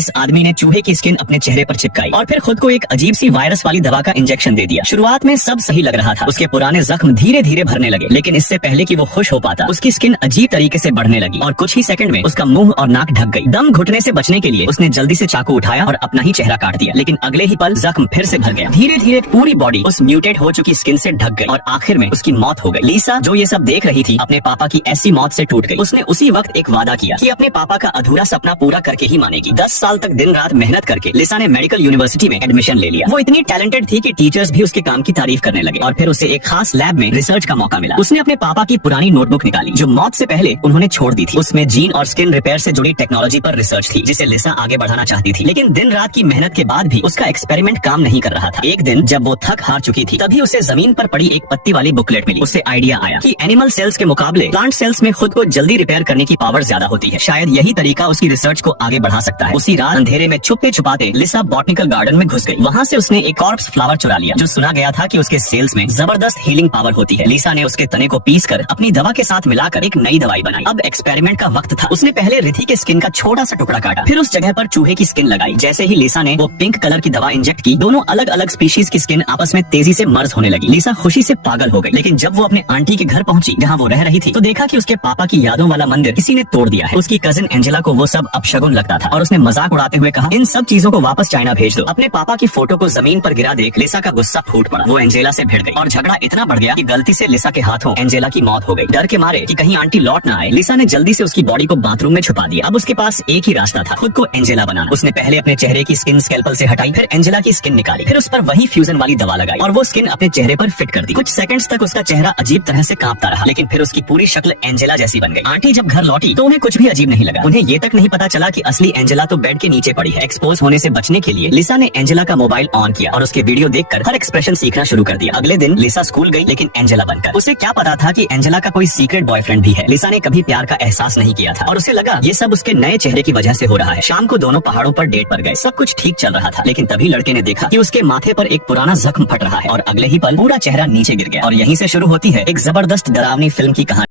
इस आदमी ने चूहे की स्किन अपने चेहरे पर चिपकाई और फिर खुद को एक अजीब सी वायरस वाली दवा का इंजेक्शन दे दिया। शुरुआत में सब सही लग रहा था, उसके पुराने जख्म धीरे धीरे भरने लगे, लेकिन इससे पहले कि वो खुश हो पाता उसकी स्किन अजीब तरीके से बढ़ने लगी और कुछ ही सेकंड में उसका मुंह और नाक ढक गई। दम घुटने से बचने के लिए उसने जल्दी से चाकू उठाया और अपना ही चेहरा काट दिया, लेकिन अगले ही पल जख्म फिर से भर गया। धीरे धीरे पूरी बॉडी उस म्यूटेट हो चुकी स्किन से ढक गई और आखिर में उसकी मौत हो गई। लिसा जो ये सब देख रही थी अपने पापा की ऐसी मौत से टूट गई। उसने उसी वक्त एक वादा किया कि अपने पापा का अधूरा सपना पूरा करके ही मानेगी। 10 साल तक दिन रात मेहनत करके लिसा ने मेडिकल यूनिवर्सिटी में एडमिशन ले लिया। वो इतनी टैलेंटेड थी कि टीचर्स भी उसके काम की तारीफ करने लगे और फिर उसे एक खास लैब में रिसर्च का मौका मिला। उसने अपने पापा की पुरानी नोटबुक निकाली जो मौत से पहले उन्होंने छोड़ दी थी। उसमें जीन और स्किन रिपेयर से जुड़ी टेक्नोलॉजी पर रिसर्च थी जिसे लिसा आगे बढ़ाना चाहती थी, लेकिन दिन रात की मेहनत के बाद भी उसका एक्सपेरिमेंट काम नहीं कर रहा था। एक दिन जब वो थक हार चुकी थी तभी उसे जमीन पर पड़ी एक पत्ती वाली बुकलेट मिली। उसे आइडिया आया कि एनिमल सेल्स के मुकाबले प्लांट सेल्स में खुद को जल्दी रिपेयर करने की पावर ज्यादा होती है। शायद यही तरीका उसकी रिसर्च को आगे बढ़ा सकता है। उसी रात अंधेरे में छुपते छुपाते लिसा बॉटनिकल गार्डन में घुस गई। वहाँ से उसने एक कॉर्प्स फ्लावर चुरा लिया जो सुना गया था कि उसके सेल्स में जबरदस्त हीलिंग पावर होती है। लिसा ने उसके तने को पीस कर अपनी दवा के साथ मिलाकर एक नई दवाई बनाई। अब एक्सपेरिमेंट का वक्त था। उसने पहले रिथी के स्किन का छोटा सा टुकड़ा काटा, फिर उस जगह पर चूहे की स्किन लगाई। जैसे ही लिसा ने वो पिंक कलर की दवा इंजेक्ट की, दोनों अलग अलग स्पीशीज की स्किन आपस में तेजी से मर्ज होने लगी। लिसा खुशी से पागल हो गई, लेकिन जब वो अपने आंटी के घर पहुंची जहाँ वो रह रही थी तो देखा कि उसके पापा की यादों वाला मंदिर किसी ने तोड़ दिया है। उसकी कजिन एंजेला को वो सब अपशगुन लगता था और उसने मजाक उड़ाते हुए कहा, इन सब चीजों को वापस चाइना भेज दो। अपने पापा की फोटो को जमीन पर गिरा देख लिसा का गुस्सा फूट पड़ा। वो एंजेला से भिड़ गई और झगड़ा इतना बढ़ गया कि गलती से लिसा के हाथों एंजेला की मौत हो गई। डर के मारे कि कहीं आंटी लौट ना आए, लिसा ने जल्दी से उसकी बॉडी को बाथरूम में छुपा दिया। अब उसके पास एक ही रास्ता था, खुद को एंजेला बनाना। उसने पहले अपने चेहरे की स्किन स्कैल्पल से हटाई, फिर एंजेला की स्किन निकाली, फिर उस पर वही फ्यूजन वाली दवा लगाई और वो स्किन अपने चेहरे पर फिट कर दी। कुछ सेकंड्स तक उसका चेहरा अजीब तरह से कांपता रहा, लेकिन फिर उसकी पूरी शक्ल एंजेला जैसी बन गई। आंटी जब घर लौटी तो उन्हें कुछ भी अजीब नहीं लगा। उन्हें ये तक नहीं पता चला कि असली एंजेला तो बेड के नीचे पड़ी है। एक्सपोज होने से बचने के लिए लिसा ने एंजेला का मोबाइल ऑन किया और उसके वीडियो देखकर हर एक्सप्रेशन सीखना शुरू कर दिया। अगले दिन लिसा स्कूल गई, लेकिन एंजेला बनकर। उसे क्या पता था कि एंजेला का कोई सीक्रेट बॉयफ्रेंड भी है। लिसा ने कभी प्यार का एहसास नहीं किया था और उसे लगा ये सब उसके नए चेहरे की वजह से हो रहा है। शाम को दोनों पहाड़ों पर डेट पर गए। सब कुछ ठीक चल रहा था, लेकिन तभी लड़के ने देखा कि उसके माथे पर एक पुराना जख्म फट रहा है और अगले ही पल पूरा चेहरा नीचे गिर गया। और यहीं से शुरू होती है एक जबरदस्त डरावनी फिल्म की कहानी।